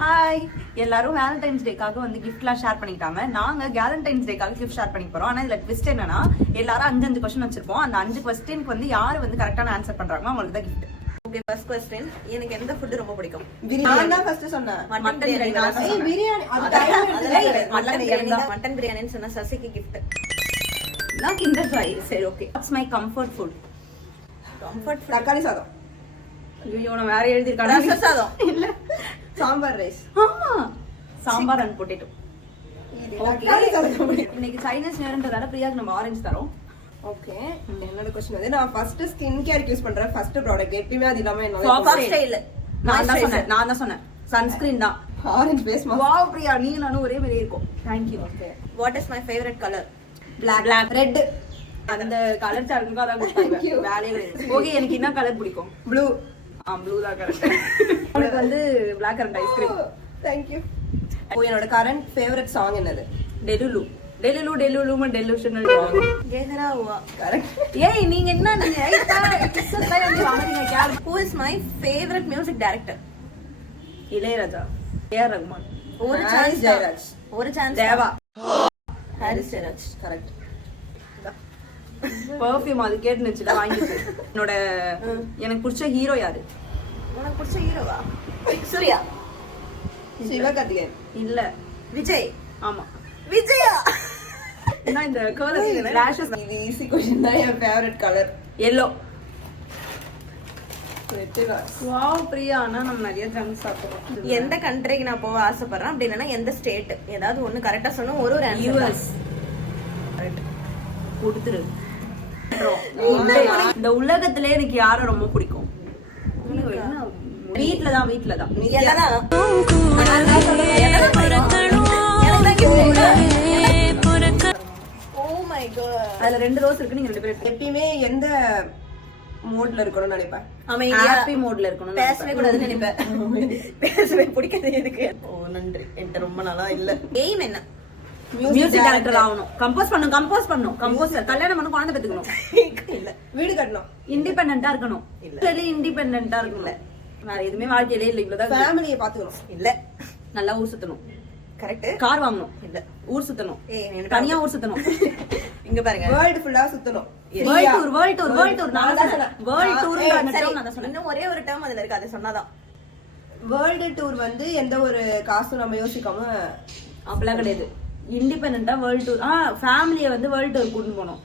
Hi எல்லாரும் Valentine's டேக்காக வந்து கிஃப்ட்லாம் share பண்ணிட்டாங்க. நாங்க கேலண்டைன்ஸ் டேக்காக கிஃப்ட் ஷேர் பண்ணி போறோம். ஆனா இதுல ட்விஸ்ட் என்னன்னா எல்லாரும் 5 கொஸ்டின் வச்சிருப்போம். அந்த 5 கொஸ்டினுக்கு வந்து யாரு வந்து கரெக்டான ஆன்சர் பண்றாங்களோ அவங்களுக்கு தான் கிஃப்ட். Okay, first question. எனக்கு எந்த ஃபுட் ரொம்ப பிடிக்கும்? நான் தான் ஃபர்ஸ்ட் சொன்னேன். மட்டன் பிரியாணி. பிரியாணி அது டைம் மட்டன் பிரியாணின்னு சொன்னா சசிக்கு கிஃப்ட். நான் கிண்டர் ஜாய். சரி okay. Watts my comfort food? Comfort food தக்காளி சாதம், ஐயோ நான் வேற எழுதிருக்கேன். ரச சாதம். இல்ல சாம்பார் ரைஸ். ஆமா சாம்பார் அண்ட் பொட்டேட்டோ. தக்காளி சாதம். இன்னைக்கு சைனீஸ் நேரன்றதால பிரியாக்கு நம்ம ஆரஞ்சு தரோம். ஓகே, என்னோட क्वेश्चन வந்து நான் ஃபர்ஸ்ட் ஸ்கின் கேர் யூஸ் பண்ற ஃபர்ஸ்ட் ப்ராடக்ட் எப்பவுமே அது இல்லாம Fox ஸ்டைல். நான் தான் சொன்னேன் சன்ஸ்கிரீன் தான். Orange face mask. Wow Priya, நீங்க நானும் ஒரே மாதிரி இருக்கும். Thank you. Okay, what is my favourite colour? Black. Red. அந்த கலர் சார்ட்டுக்கு அதான் கொடுத்தாங்க. வேலையே கிடையாது. ஓகே, எனக்கு என்ன கலர் பிடிக்கும்? ப்ளூ. ப்ளூ தான் கரெக்ட். எனக்கு வந்து Black currant ice cream. Thank you. என்னோட கரண்ட் ஃபேவரட் சாங் என்னது? Delulu delusional. கேஹரா ஹுவா. கரெக்ட். ஏய் நீங்க என்ன நீங்க ஐட்டா கிஸ்ஸஸ் பை வந்து வாங்குறீங்க கேள். Who is my favorite music director? Ilaiyaraaja, A R, Rahman Haris chance Jayaraj. ஒரு chance Deva, Harris Jayaraj. Correct. Perfume அது கேட்டுச்சுல வாங்கிட்டு. என்னோட எனக்கு பிடிச்ச ஹீரோ யாரு? உனக்கு பிடிச்ச ஹீரோவா? சூர்யா. சிவகார்த்திகேயன். இல்ல விஜய். ஆமா விஜயா. என்ன இந்த கலர் ஃபிளாஷஸ். இது ஈஸி क्वेश्चन தான். என் favourite colour yellow. Red. Wow Priya, ஆனா நம்ம நிறைய ஜங்க் சாப்பிடுறோம். எந்த கண்ட்ரிக்கு நான் போக ஆசைப்படுறேன் அப்படின்னா எந்த ஸ்டேட்? ஏதாவது ஒண்ணு கரெக்டா சொன்னா ஒரு US. கொடுத்துரு. இந்த உலகத்திலே எனக்கு யாரை ரொம்ப பிடிக்கும்? வீட்டுலதான் அதுல 2 ரோஸ் இருக்கு. நீங்க 2 பேரும் எப்பயுமே எந்த மோட்ல இருக்கணும்னு நினைப்பேன். ஹாப்பி மோட்ல இருக்கணும். பேசவே கூடாதுன்னு நினைப்பேன். பேசவே பிடிக்காது எனக்கு. ஓ நன்றி. என்கிட்ட ரொம்ப நாளா இல்ல. எய்ம் என்ன? மியூசிக் டைரக்டர் ஆகணும். கம்போஸ் பண்ணணும். கம்போசர். கல்யாணம் பண்ணணும், குழந்தை பெத்துக்கணும். இல்ல. வீடு கட்டணும். இண்டிபெண்டன்ட்டா இருக்கணும். இல்ல இண்டிபெண்டன்ட்டா இருக்கணும்ல. வேற எதுவுமே வாழ்க்கையிலே இல்ல. இவ்வளவுதான். ஃபேமிலியை பாத்துக்கணும். இல்ல. நல்லா ஊர் சுத்தணும். கரெக்ட். கார் வாங்கணும். இல்ல. ஊர் சுத்தணும். எனக்கு தனியா ஊர் சுத்தணும். இங்க பாருங்க. வேர்ல்ட் ஃபுல்லா சுத்தணும். World tour. நான் சொன்னேன். வேர்ல்ட் டூர் நான் சொன்னேன். இன்னும் ஒரே ஒரு டேர்ம் அதுல இருக்கு. அதை சொன்னாதான். வேர்ல்டு டூர் வந்து எந்த ஒரு காசும் நம்ம யோசிக்காம அப்படிலாம் கிடையாது. இண்டிபெண்டன்ட்டா வேர்ல்ட் டூர். ஃபேமிலியை வந்து வேர்ல்ட் டூர் கூட்டிட்டு போனோம்.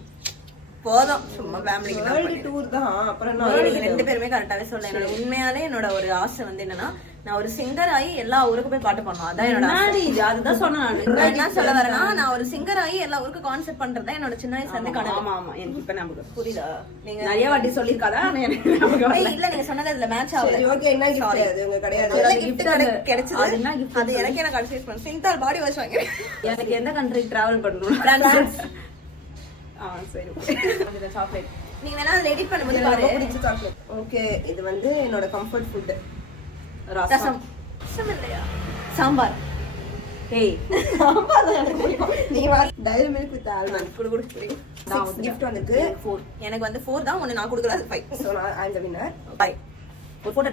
போதும். சும்மா ஃபேமிலிக்கு வேர்ல்டு டூர் தான். அப்புறம் நீங்க 2 பேருமே கரெக்டாவே சொல்ல. என்னோட உண்மையாலே என்னோட ஒரு ஆசை வந்து என்னன்னா, நான் ஒரு சிங்கர் ஆகி எல்லா ஊருக்கும் போய் பாட்டு பண்ணணும். அதான் என்னோட ஆசை. அதுதான் சொன்னேன். நான் என்ன சொல்ல வரேன்னா, நான் ஒரு சிங்கர் ஆகி எல்லா ஊருக்கும் கான்செப்ட் பண்றதா என்னோட சின்ன வயசுல இருந்து கனவு. ஆமா எனக்கு இப்ப ஞாபகம் புரியுதா? நீங்க நிறைய வாட்டி சொல்லிருக்காதா? எனக்கு ஞாபகம் ஏய் இல்ல, நீங்க சொன்னது அதுல மேட்ச் ஆகல. சரி ஓகே, என்ன gift அது உங்க கிடையாது. நல்ல அது gift gift கிடைச்சது. அது என்ன gift? அது எனக்கு என்ன கன்ஃபியூஸ் பண்ணு. சிந்தால் பாடி வாஷ் வாங்கி. எனக்கு எந்த கண்ட்ரிக்கு டிராவல் பண்ணணும்? பிரான்ஸ். சரி அந்த சாக்லேட். நீங்க வேணா அதை எடிட் பண்ணும்போது எனக்கு பாரு. ரொம்ப பிடிச்ச சாக்லேட். ஓகே, இது வந்து என்னோட கம்ஃபர்ட் ஃபுட். ரசம். ரசம் இல்லையா? சாம்பார். ஏய் சாம்பார் தான் எனக்கு பிடிக்கும். நீ டைரி மில்க் வித் ஆல்மண்ட் குடு புரியும். gift வந்திருக்கு. 4. எனக்கு வந்து 4 தான். ஒன்னு நான் கொடுக்கறது 5. சோ நான் ஐ அம் தி வின்னர். பை. ஒரு போட்டோ